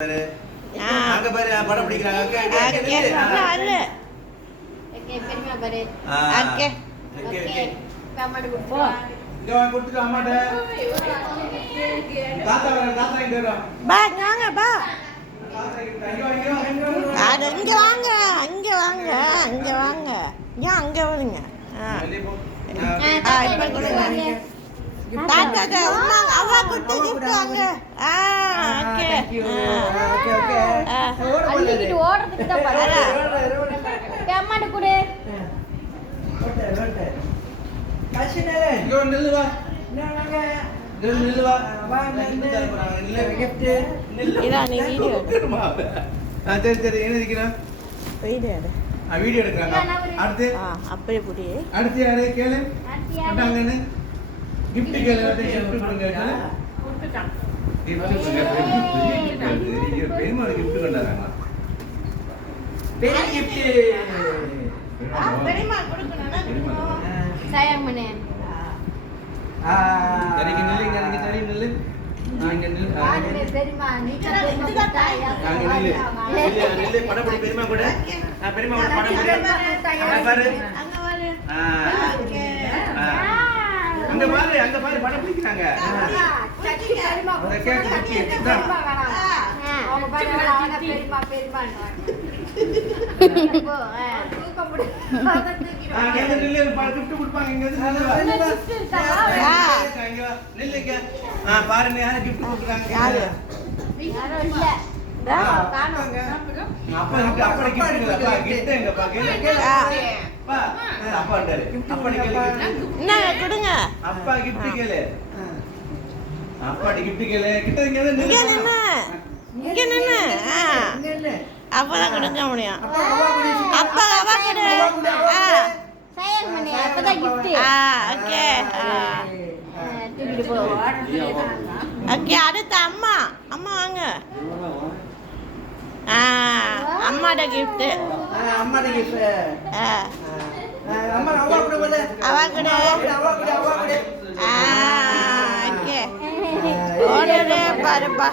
அங்க பாரு படம் பிடிக்கிறாங்க கொடுத்துட்டு அம்மாட்ட தாத்தா தாத்தா இங்க பா இங்க வாங்க இங்க வாங்க இங்க வாங்க ஏன் அங்க வருங்க தாத்தா அம்மா கொடுத்து கிஃப்ட் வாங்க ஓகே அள்ளிக்கிட்டு ஓடுறதுக்கு தான் பாரு அம்மாட்ட கொடு நில்லு வா நில்லு வா இதா நீ வீடியோ சரி சரி என்ன இருக்கிறோம் வீடியோ எடுக்கிறாங்க அடுத்து அப்படியே புடி அடுத்து யாரு கேளு அண்ணாங்கன்னு gift கேளு gift கொடுங்க கொடுத்துட்டான் gift பெரியம்மா gift கொண்டாங்க பெரிய gift பெரியம்மா கொடுக்கணும் sayang mana சரி இங்க நில்லு இங்க சரி நில்லு இங்க நில்லு பெரியம்மா நீ கரெக்ட்டா அங்க நில்லு நில்லு படம் பிடி பெரியம்மா கூட பெரியம்மா கூட படம் பிடி அங்க பாரு ஓகே அங்க பாரு படம் பிடிக்கிறாங்க சச்சி பெரியம்மா அவங்க பாரு அவங்க பெரியம்மா பெரியம்மான்றாங்க போ தூக்க முடியாது அங்க நில்லு gift கொடுப்பாங்க இங்க நில்லு நில்லுங்க பாருங்க யாரு gift கொடுக்குறாங்க யாரு யாரும் இல்ல காணோங்க அப்பா gift இல்லப்பா gift எங்கப்பா கேளு அப்பா அப்பாண்டாரு அப்பா கேளு என்ன கொடுங்க அப்பா gift கேளு அப்பா gift கேளு கிட்ட இங்க நின்னு இங்க நின்னு அப்பதான் கொடுக்க முடியும் அப்பா கொடு sayang mana அப்பதான் gift ஓகே தூக்கிட்டு போ ஓகே அடுத்து அம்மா அம்மா வாங்க அம்மாட gift அம்மாட gift அம்மா அவ கூட போல அவ கூட ஓகே ஓடுறே பாருப்பா